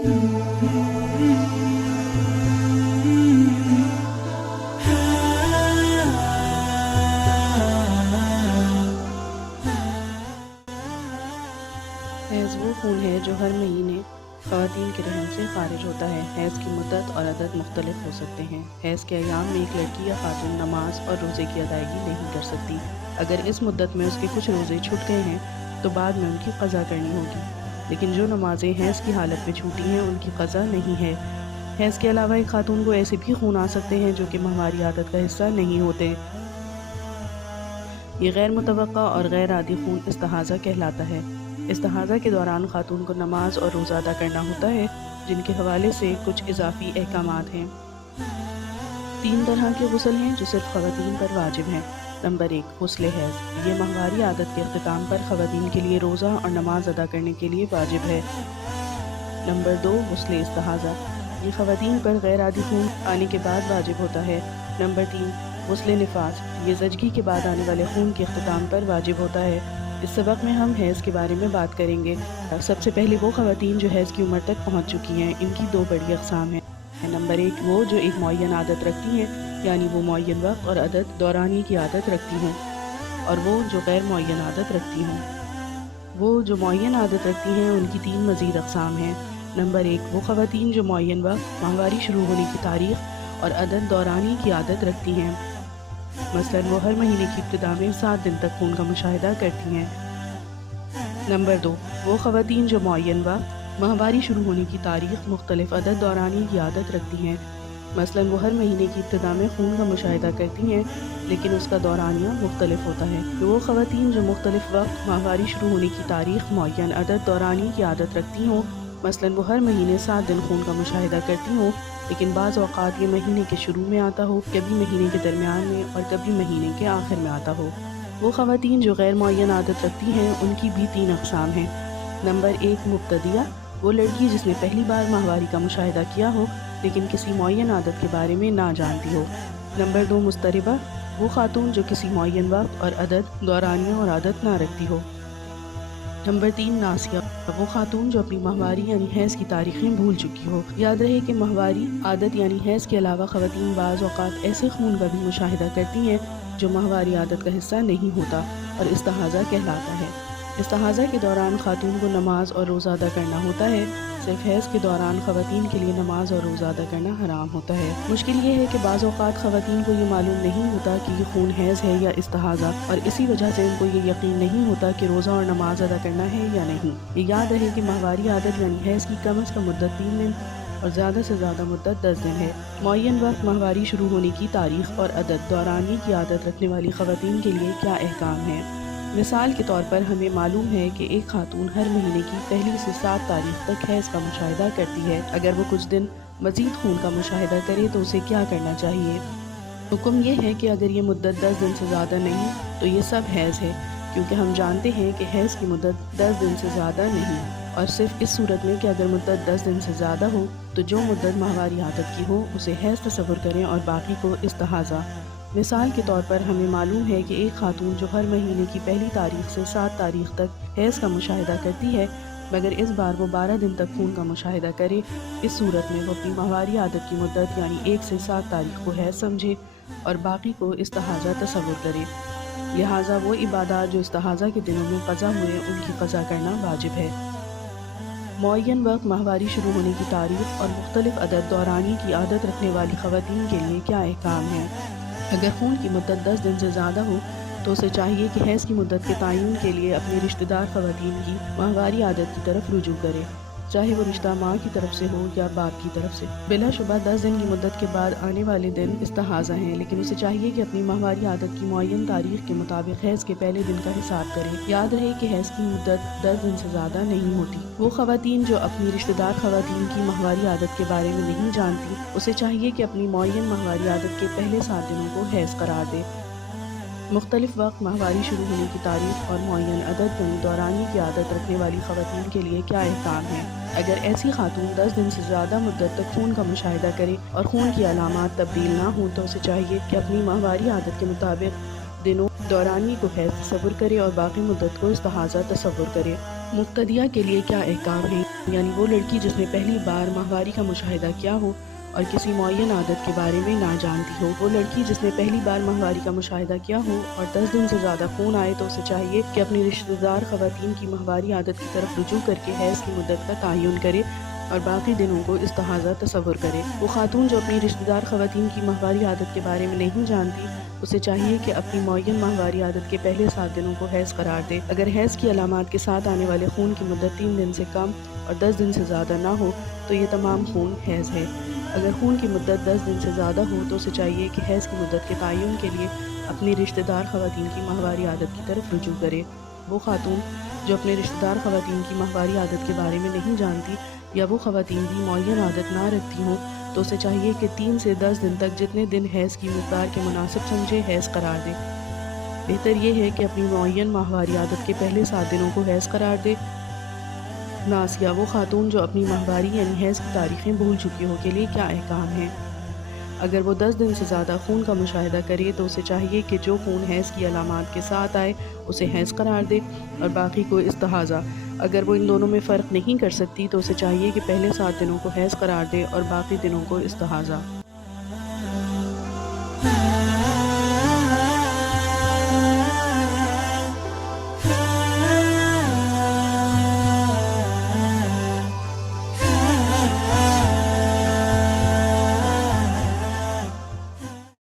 حیض وہ خون ہے جو ہر مہینے خواتین کے رحم سے خارج ہوتا ہے۔ حیض کی مدت اور عدد مختلف ہو سکتے ہیں۔ حیض کے ایام میں ایک لڑکی یا خاتون نماز اور روزے کی ادائیگی نہیں کر سکتی۔ اگر اس مدت میں اس کے کچھ روزے چھوٹ گئے ہیں تو بعد میں ان کی قضا کرنی ہوگی، لیکن جو نمازیں حیض کی حالت میں چھوٹی ہیں ان کی قضا نہیں ہے۔ حیض کے علاوہ ایک خاتون کو ایسے بھی خون آ سکتے ہیں جو کہ ماہواری عادت کا حصہ نہیں ہوتے۔ یہ غیر متوقع اور غیر عادی خون استحاضہ کہلاتا ہے۔ استحاضہ کے دوران خاتون کو نماز اور روزہ ادا کرنا ہوتا ہے، جن کے حوالے سے کچھ اضافی احکامات ہیں۔ 3 طرح کے غسل ہیں جو صرف خواتین پر واجب ہیں۔ نمبر 1، غسل حیض۔ یہ ماہواری عادت کے اختتام پر خواتین کے لیے روزہ اور نماز ادا کرنے کے لیے واجب ہے۔ نمبر 2، غسل استحاضہ۔ یہ خواتین پر غیر عادی خون آنے کے بعد واجب ہوتا ہے۔ نمبر 3، غسل نفاس۔ یہ زچگی کے بعد آنے والے خون کے اختتام پر واجب ہوتا ہے۔ اس سبق میں ہم حیض کے بارے میں بات کریں گے۔ سب سے پہلے وہ خواتین جو حیض کی عمر تک پہنچ چکی ہیں، ان کی 2 بڑی اقسام ہیں۔ نمبر 1، وہ جو ایک معین عادت رکھتی ہیں، یعنی وہ معین وقت اور عدد دورانی کی عادت رکھتی ہیں، اور وہ جو غیر معین عادت رکھتی ہیں۔ وہ جو معین عادت رکھتی ہیں ان کی 3 مزید اقسام ہیں۔ نمبر 1، وہ خواتین جو معین وقت، ماہواری شروع ہونے کی تاریخ اور عدد دورانی کی عادت رکھتی ہیں، مثلاً وہ ہر مہینے کی ابتدا میں 7 دن تک خون کا مشاہدہ کرتی ہیں۔ نمبر 2، وہ خواتین جو معین وقت، ماہواری شروع ہونے کی تاریخ، مختلف عدد دورانی کی عادت رکھتی ہیں، مثلاً وہ ہر مہینے کی ابتدا میں خون کا مشاہدہ کرتی ہیں لیکن اس کا دورانیہ مختلف ہوتا ہے۔ وہ خواتین جو مختلف وقت، ماہواری شروع ہونے کی تاریخ، معین عدد دورانی کی عادت رکھتی ہوں، مثلاً وہ ہر مہینے 7 دن خون کا مشاہدہ کرتی ہوں، لیکن بعض اوقات یہ مہینے کے شروع میں آتا ہو، کبھی مہینے کے درمیان میں اور کبھی مہینے کے آخر میں آتا ہو۔ وہ خواتین جو غیر معین عادت رکھتی ہیں ان کی بھی 3 اقسام ہیں۔ نمبر 1، مبتدیہ۔ وہ لڑکی جس نے پہلی بار ماہواری کا مشاہدہ کیا ہو لیکن کسی معین عادت کے بارے میں نہ جانتی ہو۔ نمبر 2، مضطربہ۔ وہ خاتون جو کسی معین وقت اور عدد، دورانیہ اور عادت نہ رکھتی ہو۔ نمبر 3، ناسیہ۔ وہ خاتون جو اپنی ماہواری یعنی حیض کی تاریخیں بھول چکی ہو۔ یاد رہے کہ ماہواری عادت یعنی حیض کے علاوہ خواتین بعض اوقات ایسے خون کا بھی مشاہدہ کرتی ہیں جو ماہواری عادت کا حصہ نہیں ہوتا اور استحاضہ کہلاتا ہے۔ استحاضہ کے دوران خاتون کو نماز اور روزہ ادا کرنا ہوتا ہے۔ صرف حیض کے دوران خواتین کے لیے نماز اور روزہ ادا کرنا حرام ہوتا ہے۔ مشکل یہ ہے کہ بعض اوقات خواتین کو یہ معلوم نہیں ہوتا کہ یہ خون حیض ہے یا استحاضہ، اور اسی وجہ سے ان کو یہ یقین نہیں ہوتا کہ روزہ اور نماز ادا کرنا ہے یا نہیں۔ یہ یاد رہے کہ ماہواری عادت یعنی حیض کی کم از کم مدت 3 دن اور زیادہ سے زیادہ مدت 10 دن ہے۔ معین وقت، ماہواری شروع ہونے کی تاریخ اور عدد دورانی کی عادت رکھنے والی خواتین کے لیے کیا احکام ہیں۔ مثال کے طور پر ہمیں معلوم ہے کہ ایک خاتون ہر مہینے کی 1 سے 7 تاریخ تک حیض کا مشاہدہ کرتی ہے۔ اگر وہ کچھ دن مزید خون کا مشاہدہ کرے تو اسے کیا کرنا چاہیے؟ حکم یہ ہے کہ اگر یہ مدت 10 دن سے زیادہ نہیں تو یہ سب حیض ہے، کیونکہ ہم جانتے ہیں کہ حیض کی مدت 10 دن سے زیادہ نہیں، اور صرف اس صورت میں کہ اگر مدت 10 دن سے زیادہ ہو تو جو مدت ماہواری عادت کی ہو اسے حیض تصور کریں اور باقی کو استحاضہ۔ مثال کے طور پر ہمیں معلوم ہے کہ ایک خاتون جو ہر مہینے کی 1 تاریخ سے 7 تاریخ تک حیض کا مشاہدہ کرتی ہے، مگر اس بار وہ 12 دن تک خون کا مشاہدہ کرے، اس صورت میں وہ اپنی ماہواری عادت کی مدت یعنی 1 سے 7 تاریخ کو حیض سمجھے اور باقی کو استحاضہ تصور کرے۔ لہٰذا وہ عبادات جو استحاضہ کے دنوں میں قضا ہوئے ان کی قضا کرنا واجب ہے۔ معین وقت، ماہواری شروع ہونے کی تاریخ اور مختلف عدد دورانی کی عادت رکھنے والی خواتین کے لیے کیا احکام ہیں۔ اگر خون کی مدت 10 دن سے زیادہ ہو تو اسے چاہیے کہ حیض کی مدت کے تعین کے لیے اپنے رشتہ دار خواتین کی ماہواری عادت کی طرف رجوع کرے، چاہے وہ رشتہ ماں کی طرف سے ہو یا باپ کی طرف سے۔ بلا شبہ 10 دن کی مدت کے بعد آنے والے دن استحاضہ ہیں، لیکن اسے چاہیے کہ اپنی ماہواری عادت کی معین تاریخ کے مطابق حیض کے پہلے دن کا حساب کرے۔ یاد رہے کہ حیض کی مدت 10 دن سے زیادہ نہیں ہوتی۔ وہ خواتین جو اپنی رشتہ دار خواتین کی ماہواری عادت کے بارے میں نہیں جانتی، اسے چاہیے کہ اپنی معین ماہواری عادت کے پہلے 7 دنوں کو حیض قرار دے۔ مختلف وقت، ماہواری شروع ہونے کی تاریخ اور معین عدد یعنی دورانی کی عادت رکھنے والی خواتین کے لیے کیا احکام ہیں۔ اگر ایسی خاتون 10 دن سے زیادہ مدت تک خون کا مشاہدہ کرے اور خون کی علامات تبدیل نہ ہوں تو اسے چاہیے کہ اپنی ماہواری عادت کے مطابق دنوں دورانی کو حیض تصور کرے اور باقی مدت کو استحاضہ تصور کرے۔ مبتدیہ کے لیے کیا احکام ہیں؟ یعنی وہ لڑکی جس نے پہلی بار ماہواری کا مشاہدہ کیا ہو اور کسی معین عادت کے بارے میں نہ جانتی ہو۔ وہ لڑکی جس نے پہلی بار ماہواری کا مشاہدہ کیا ہو اور 10 دن سے زیادہ خون آئے تو اسے چاہیے کہ اپنی رشتہ دار خواتین کی ماہواری عادت کی طرف رجوع کر کے حیض کی مدت کا تعین کرے اور باقی دنوں کو استحاضہ تصور کرے۔ وہ خاتون جو اپنی رشتہ دار خواتین کی ماہواری عادت کے بارے میں نہیں جانتی، اسے چاہیے کہ اپنی معین ماہواری عادت کے پہلے 7 دنوں کو حیض قرار دے۔ اگر حیض کی علامات کے ساتھ آنے والے خون کی مدت 3 دن سے کم اور 10 دن سے زیادہ نہ ہو تو یہ تمام خون حیض ہے۔ اگر خون کی مدت 10 دن سے زیادہ ہو تو اسے چاہیے کہ حیض کی مدت کے تعین کے لیے اپنی رشتہ دار خواتین کی ماہواری عادت کی طرف رجوع کرے۔ وہ خاتون جو اپنے رشتہ دار خواتین کی ماہواری عادت کے بارے میں نہیں جانتی یا وہ خواتین بھی معین عادت نہ رکھتی ہوں تو اسے چاہیے کہ 3 سے 10 دن تک جتنے دن حیض کی مقدار کے مناسب سمجھے حیض قرار دے۔ بہتر یہ ہے کہ اپنی معین ماہواری عادت کے پہلے 7 دنوں کو حیض قرار دے۔ ناسیہ، وہ خاتون جو اپنی ماہواری یعنی حیض کی تاریخیں بھول چکی ہو کے لیے کیا احکام ہیں؟ اگر وہ 10 دن سے زیادہ خون کا مشاہدہ کرے تو اسے چاہیے کہ جو خون حیض کی علامات کے ساتھ آئے اسے حیض قرار دے اور باقی کو استحاضہ۔ اگر وہ ان دونوں میں فرق نہیں کر سکتی تو اسے چاہیے کہ پہلے 7 دنوں کو حیض قرار دے اور باقی دنوں کو استحاضہ۔